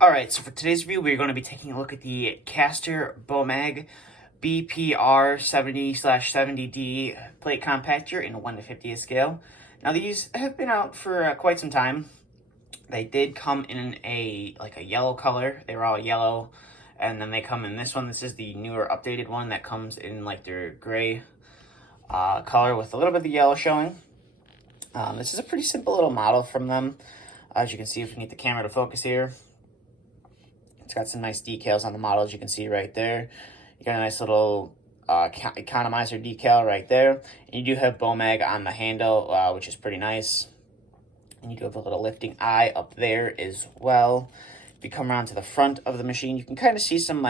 Alright, so for today's review, we're going to be taking a look at the Kaster Bomag BPR 70/70D plate compactor in a 1 to 50th scale. Now, these have been out for quite some time. They did come in a yellow color. They were all yellow, and then they come in this one. This is the newer updated one that comes in like their gray color with a little bit of the yellow showing. This is a pretty simple little model from them. As you can see, if we need the camera to focus here, it's got some nice decals on the model, as you can see right there. You got a nice little economizer decal right there. And you do have Bomag on the handle, which is pretty nice. And you do have a little lifting eye up there as well. If you come around to the front of the machine, you can kind of see some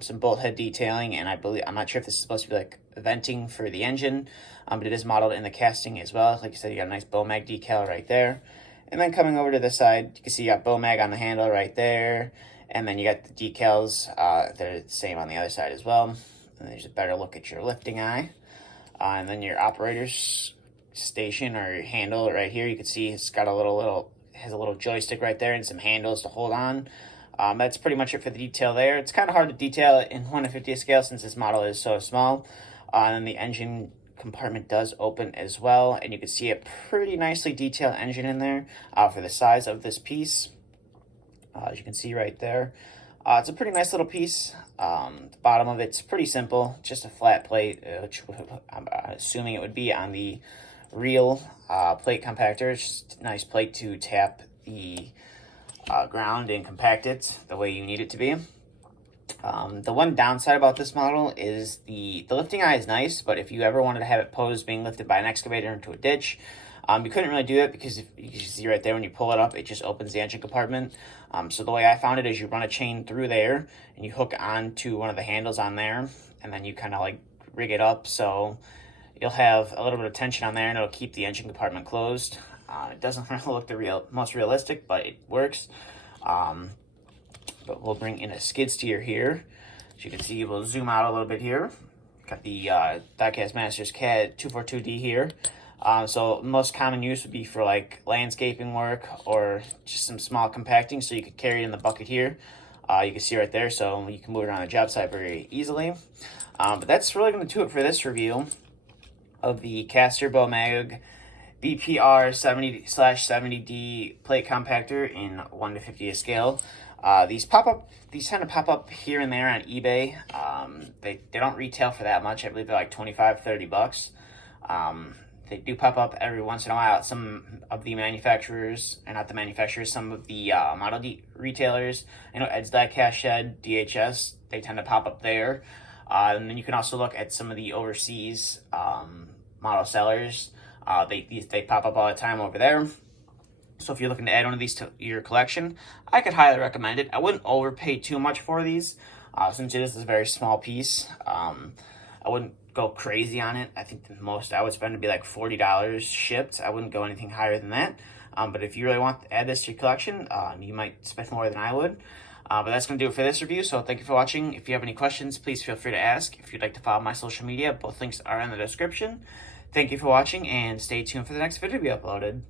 some bolt head detailing, and I'm not sure if this is supposed to be like venting for the engine, but it is modeled in the casting as well. Like I said, you got a nice Bomag decal right there. And then coming over to the side, you can see you got Bomag on the handle right there. And then you got the decals, they're the same on the other side as well. And there's a better look at your lifting eye. And then your operator's station or your handle right here, you can see it's got has a little joystick right there and some handles to hold on. That's pretty much it for the detail there. It's kind of hard to detail it in 1 to 50th scale since this model is so small. And then the engine compartment does open as well, and you can see a pretty nicely detailed engine in there for the size of this piece. As you can see right there, it's a pretty nice little piece. The bottom of it's pretty simple, just a flat plate, which I'm assuming it would be on the real plate compactor. It's just a nice plate to tap the ground and compact it the way you need it to be. The one downside about this model is the lifting eye is nice, but if you ever wanted to have it posed being lifted by an excavator into a ditch, you couldn't really do it because if you can see right there when you pull it up, it just opens the engine compartment. So the way I found it is you run a chain through there and you hook onto one of the handles on there, and then you kind of like rig it up so you'll have a little bit of tension on there and it'll keep the engine compartment closed. It doesn't really look the most realistic, but it works. But we'll bring in a skid steer here. As you can see, we'll zoom out a little bit here. Got the Diecast Masters CAD 242D here. So most common use would be for like landscaping work or just some small compacting, so you could carry it in the bucket here. You can see right there, so you can move it around the job site very easily. But that's really going to do it for this review of the Kaster Bomag BPR 70/70D plate compactor in 1 to 50th scale. These tend to pop up here and there on eBay. They don't retail for that much. I believe they're like $25-30. They do pop up every once in a while at some of the manufacturers, and not the manufacturers, some of the model retailers. I know Ed's Diecast Shed, DHS, they tend to pop up there. And then you can also look at some of the overseas model sellers. They pop up all the time over there. So if you're looking to add one of these to your collection, I could highly recommend it. I wouldn't overpay too much for these, since it is a very small piece. I wouldn't go crazy on it. I think the most I would spend would be like $40 shipped. I wouldn't go anything higher than that. But if you really want to add this to your collection, you might spend more than I would. But that's going to do it for this review, so thank you for watching. If you have any questions, please feel free to ask. If you'd like to follow my social media, both links are in the description. Thank you for watching, and stay tuned for the next video to be uploaded.